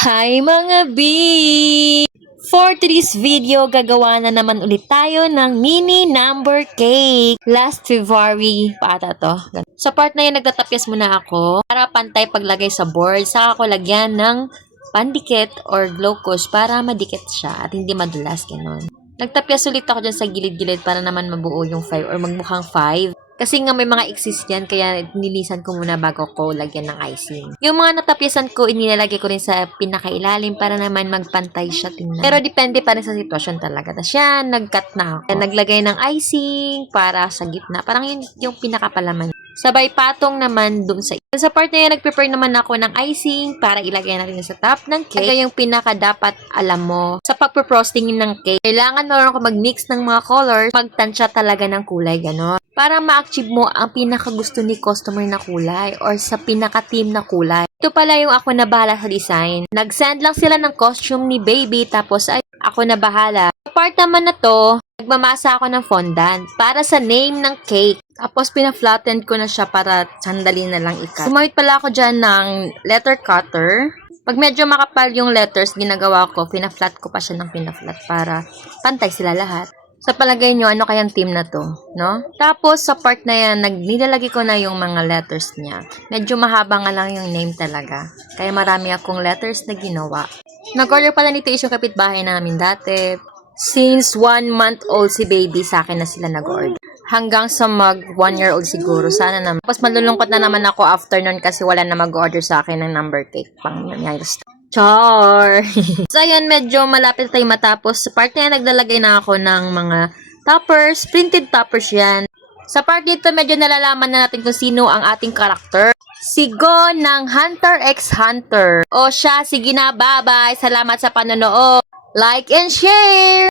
Hi mga B! For today's video, gagawa na naman ulit tayo ng mini number cake. Last February pa ata to. Sa part na yun, nagtatapyas muna ako para pantay paglagay sa board. Saka ko lagyan ng pandikit or glucose para madikit siya at hindi madulas. Ganun. Nagtapyas ulit ako dyan sa gilid-gilid para naman mabuo yung 5 or magmukhang 5. Kasi nga may mga exist yan, kaya nilisan ko muna bago ko lagyan ng icing. Yung mga natapyasan ko, inilalagay ko rin sa pinakailalim para naman magpantay siya tingnan. Pero depende pa rin sa sitwasyon talaga. Tapos yan, nag-cut na ako. Naglagay ng icing para sa gitna. Parang yun yung pinakapalaman. Sabay patong naman dun sa part na yan, nag-prepare naman ako ng icing para ilagay natin sa top ng cake. Kaya yung pinaka dapat alam mo sa pagpo-frosting ng cake, kailangan meron ko mag-mix ng mga colors, magtansya talaga ng kulay, gano'n. Para ma-achieve mo ang pinaka-gusto ni customer na kulay or sa pinaka-team na kulay. Ito pala yung ako na bahala sa design. Nag-send lang sila ng costume ni baby tapos ay ako na bahala. Sa part naman na to, nagmamasa ako ng fondant para sa name ng cake. Tapos pina-flatten ko na siya para sandali na lang ikat. Sumawit pala ako dyan ng letter cutter. Pag medyo makapal yung letters, ginagawa ko, pina-flat ko pa siya ng pina-flat para pantay sila lahat. Sa palagay nyo, ano kayang team na to, no? Tapos, sa part na yan, nilalagay ko na yung mga letters niya. Medyo mahaba nga lang yung name talaga. Kaya marami akong letters na ginawa. Nag-order pala nito yung kapitbahay namin dati. Since 1 month old si baby, sa akin na sila nag-order. Hanggang sa mag 1 year old siguro. Sana naman. Tapos malulungkot na naman ako after nun kasi wala na mag-order sa akin ng number cake. Pang nangyayos. Char! So, ayun, medyo malapit tayo matapos. Sa part na yan, naglalagay na ako ng mga toppers. Printed toppers yan. Sa part dito, medyo nalalaman na natin kung sino ang ating karakter. Si Go ng Hunter x Hunter. O siya, sige na, bye-bye. Salamat sa panonood. Like and share!